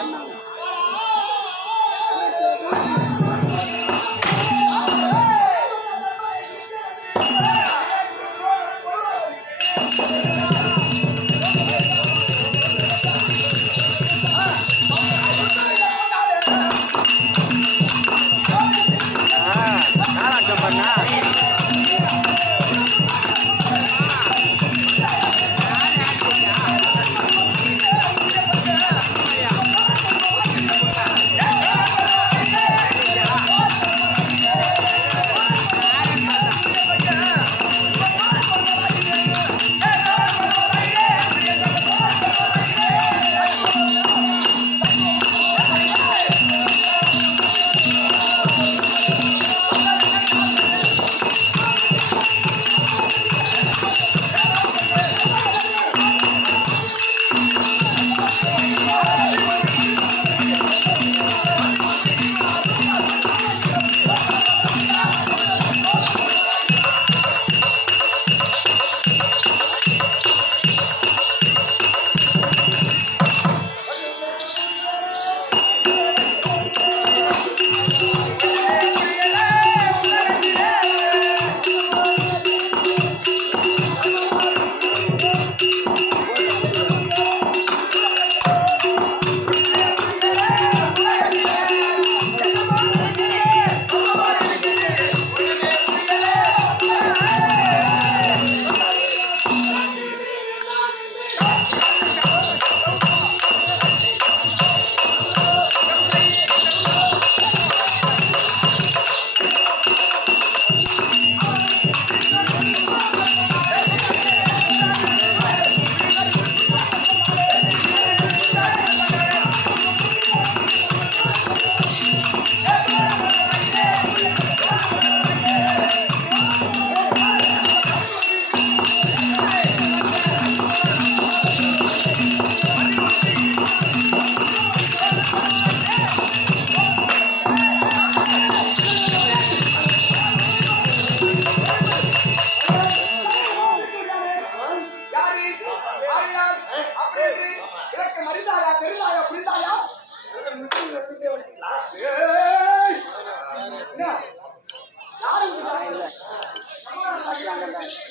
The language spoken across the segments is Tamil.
இந்த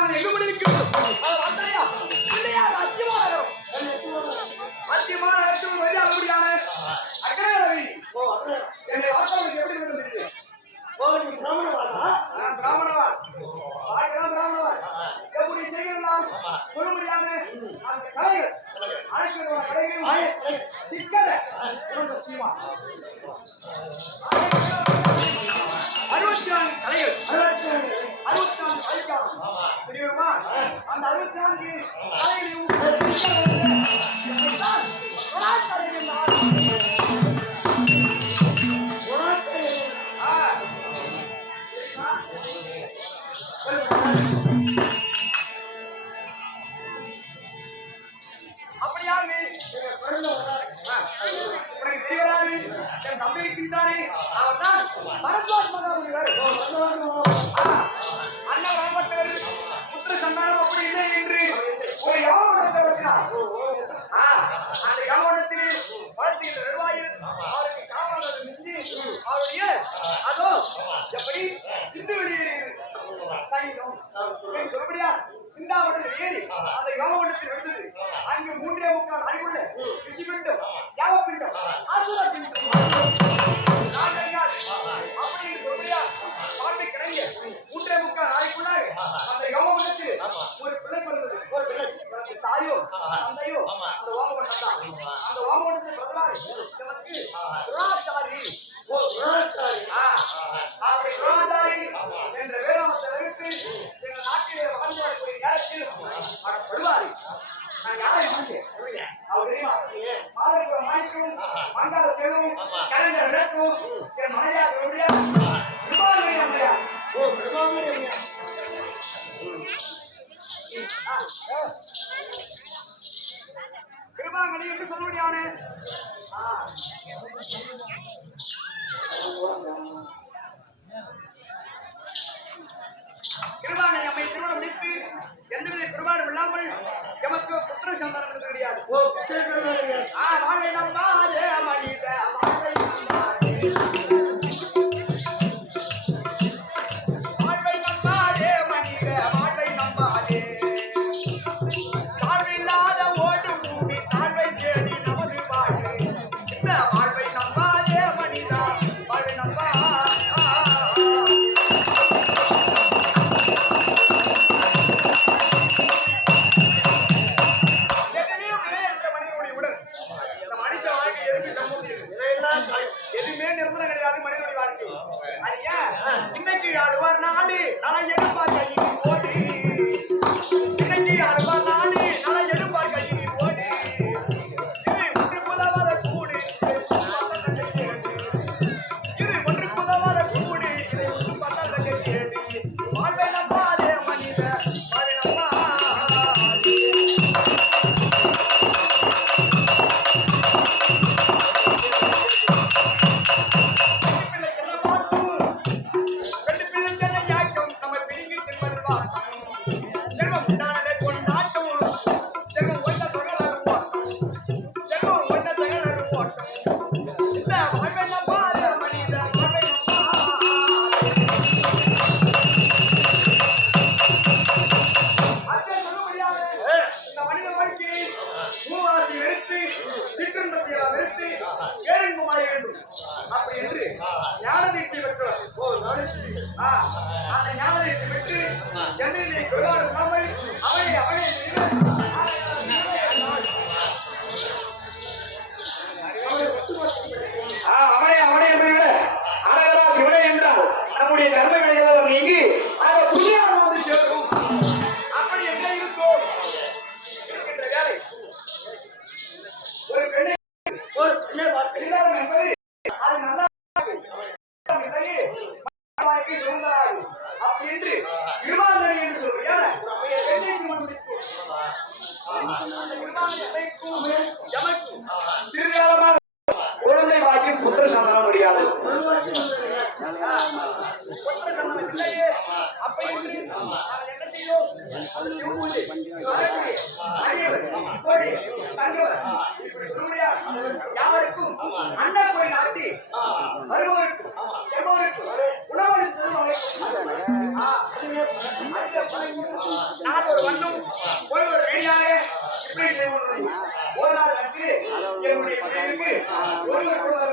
நாங்கள் எங்கு கொண்டு நிற்கிறோம் அத்தியமான அர்த்தம் வந்து அப்படியான அக்கறை ரவி என்னை வாக்காளருக்கு எப்படி மட்டும் தெரியும் பிராமணவாளா? பிராமணவாள். பார்க்கலாம் பிராமணவாள். எப்படி செய்யலாம்? சொல்ல முடியாம அந்த கலைகள் அழைக்கிறதான கலைகள் சிக்கலை சீமா. போட்டு தலையிலே அந்த யோகமண்டத்தில் விழுந்தது. அங்கு மூன்றே முக்கால் அறிவுள்ள ரிஷி பிண்டம் யாவ மூன்றே முக்கால் ஆய்க்குள்ளாக அந்த யோகமண்டத்தில் ஒரு பிள்ளை பிறந்தது. ஒரு பிள்ளை. தாயோ தந்தையோ அந்த ஓமமண்டம் தான் அந்த ஓமமண்டத்தில் பிறந்தாரு வாழ்ந்தால செல்வம் கலந்த விளக்கும் என் மனைவியா எப்படியா கிருபாமணியா ஓ கிருபாமணியா கிருபாமணி என்று சொல்லுபடியானே ஆ. சந்தானம் கிடையாது ஓ கிடையாது ஆ வாழை ஆண்டு நான் யாவருக்கும் அண்ணா கோயில் ஆட்டி வருபவருக்கும் செல்பவருக்கும் உணவளித்தது நான் ஒரு வண்ணம் ஒரு ஒரு ரேடியாக இப்படி ஒரு நாள் நட்டு என்னுடைய பிள்ளைகளுக்கு ஒருவர் ஒருவர்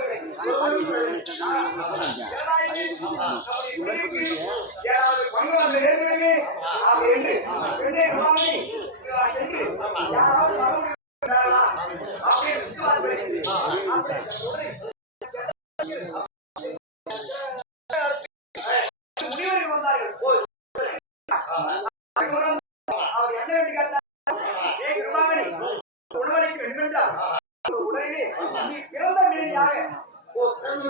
பிறந்த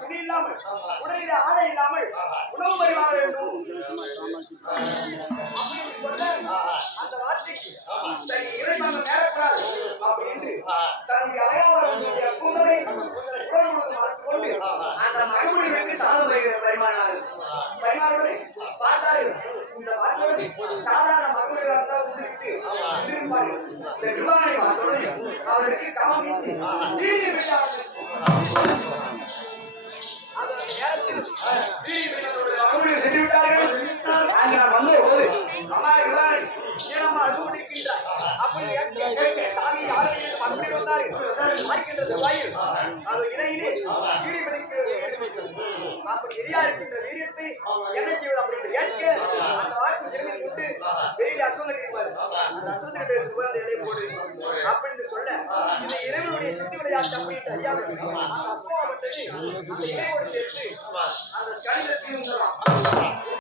துணி இல்லாமல் உடலில் ஆடை இல்லாமல் உணவு பரிமாற வேண்டும். அந்த வார்த்தைக்கு சரி இறைவன் நேரக்கூடாது அப்படின்னு தன்னுடைய அழகாவரனுடைய கூந்தலை உடல் முழுவதும் மறைத்துக் கொண்டு அந்த மகமுடிகளுக்கு சாதம் பரிமாறினார்கள் பரிமாறுவதை இந்த பார்த்தவரை சாதாரண மகமுடிகளாக இருந்தால் இந்த நிர்வாகனை பார்த்தவுடனே அவருக்கு நீதி அந்த நேரத்தில் சென்று விட்டார்கள். நான் வந்த போது, அம்மா அழுது அப்படி கேட்க, சாமி யாரும் மறுபடியும் வந்தார்கள். பார்க்கின்றது வாயில். அது இடையிலே வீடி மிதிக்கிறது. அப்படி எரியா இருக்கின்ற வீரியத்தை என்ன செய்வது அப்படின்னு கேட்க, அந்த வாக்கு சிறுமி கொண்டு வெளியில அசுவம் கட்டியிருப்பாரு. அந்த அசுவத்துக்கிட்ட இருந்து போய் அந்த இலையை போடு. அப்படின்னு சொல்ல, இது இறைவனுடைய சித்தி விளையாட்டு அப்படின்ட்டு அறியாமல் அந்த அசுவம் அந்த இலையோடு சேர்த்து அந்த கணிதத்தையும்